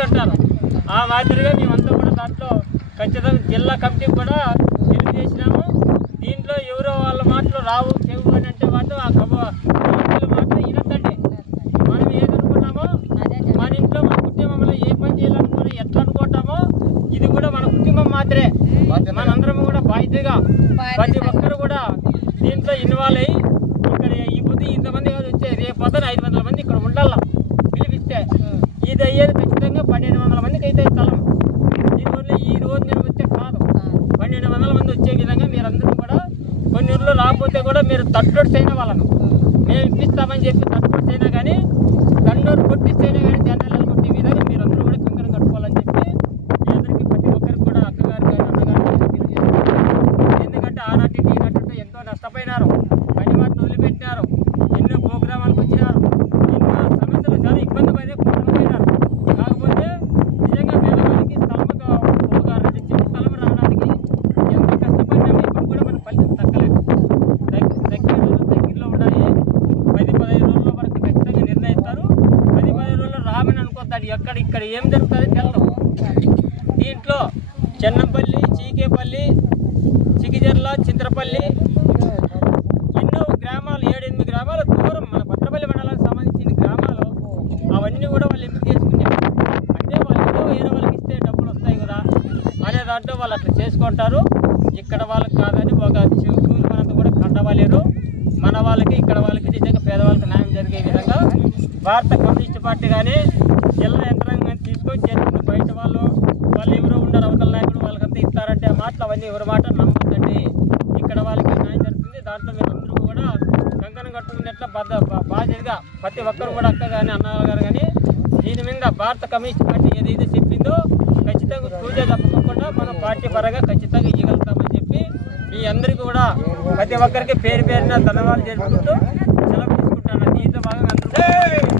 Vote అంటారు. ఆ మాదిరిగా మేమంతా కూడా దాంట్లో ఖచ్చితంగా జిల్లా కమిటీ కూడా తెలియజేసినాము. దీంట్లో ఎవరో వాళ్ళ మాటలు రావు చెవు అని అంటే వాళ్ళు ఆ మాటలు వినొద్దండి. మనం ఏదనుకున్నామో మన ఇంట్లో మన కుటుంబంలో ఏ పని చేయాలనుకున్నా ఎట్లా అనుకుంటామో ఇది కూడా మన కుటుంబం మాత్రమే. మనందరం కూడా బాధ్యతగా ప్రతి ఒక్కరు కూడా దీంట్లో ఇన్వాల్వ్ అయ్యి ఇక్కడ ఈ బుద్ధి ఇంతమంది కాదు వచ్చే రేపు పొద్దున 500 మంది ఇక్కడ ఉండాల పిలిపిస్తే ఇది అయ్యేది ఖచ్చితంగా 1200 మందికి అయితే స్థలం. దీనివల్ల ఈ రోజు నేను వచ్చే కాదు 1200 మంది వచ్చే విధంగా మీరందరూ కూడా కొన్ని ఊళ్ళో రాకపోతే కూడా మీరు తట్టోడు అయిన వాళ్ళను మేము ఇప్పిస్తామని చెప్పి తట్టోడు అయినా కానీ తండోరు కొట్టిస్తేనే కానీ జనాలు కొట్టే విధంగా మీరందరూ కూడా కంకణం కట్టుకోవాలని చెప్పి మీ అందరికీ ప్రతి ఒక్కరికి కూడా అక్కగారు కానీ అన్నగారు కానీ తెలియజేస్తున్నారు. ఎందుకంటే ఆనాటి ఈనాటి ఎంతో నష్టపోయినారు, పని మాటలు వదిలిపెట్టినారు, ఎన్నో ప్రోగ్రామాలకు వచ్చినారు, ఎన్నో సమస్యలు చాలా ఇబ్బంది పడినారు. కాకపోతే నిజంగా పేదవాళ్ళకి స్థలం ఒక 2 చిన్న స్థలం రావడానికి ఎంతో కష్టపడినాము. ఇప్పుడు కూడా మన ఫలితం తగ్గలేదు. దగ్గరలో ఉండాలి. 10-15 రోజుల వరకు ఖచ్చితంగా నిర్ణయిస్తారు. 10-15 రోజుల్లో రామని అనుకోద్దాడు. ఇక్కడ ఏం జరుగుతుంది తెలదు. దీంట్లో చెన్నంపల్లి, చీకేపల్లి, చిగిజర్ల, చింతరపల్లి ఎన్నో గ్రామాలు 7-8 గ్రామాలు దూరం మన భద్రపల్లి మండలానికి సంబంధించిన గ్రామాలు అవన్నీ కూడా వాళ్ళు ఎంపిక చేసుకున్నారు. అంటే వాళ్ళు ఏదో వేరే వాళ్ళకి ఇస్తే డబ్బులు వస్తాయి కదా అనే దాంట్లో వాళ్ళు అట్లా చేసుకుంటారు. ఇక్కడ వాళ్ళకి కాదని ఒక చూసి మనంతా కూడా కండవాలేరు. మన వాళ్ళకి ఇక్కడ వాళ్ళకి నిజంగా పేదవాళ్ళకి న్యాయం జరిగే విధంగా భారత కమ్యూనిస్ట్ పార్టీ కానీ జిల్లా యంత్రాంగం తీసుకొని చేస్తుంది. బయట వాళ్ళు ఎవరో ఉండరు, అవతల నాయకుడు వాళ్ళకంతా ఇస్తారంటే ఆ మాటలు అవన్నీ ఎవరి మాట నమ్మద్దండి. ఇక్కడ వాళ్ళకి న్యాయం జరుగుతుంది. దాంట్లో మీరు అందరూ కూడా కంకణం కట్టుకునేట్ల బాధ్యతగా ప్రతి ఒక్కరు కూడా అక్క కానీ అన్నగారు కానీ దీని మీద భారత కమ్యూనిస్ట్ పార్టీ ఏదైతే చెప్పిందో ఖచ్చితంగా పూజ తప్పకుండా మనం పార్టీ పరంగా ఖచ్చితంగా ఇవ్వగలుగుతామని చెప్పి మీ అందరికీ కూడా ప్రతి ఒక్కరికి పేరున ధన్యవాదాలు చేసుకుంటూ సెలవు తీసుకుంటాను. దీంతో భాగంగా అందరూ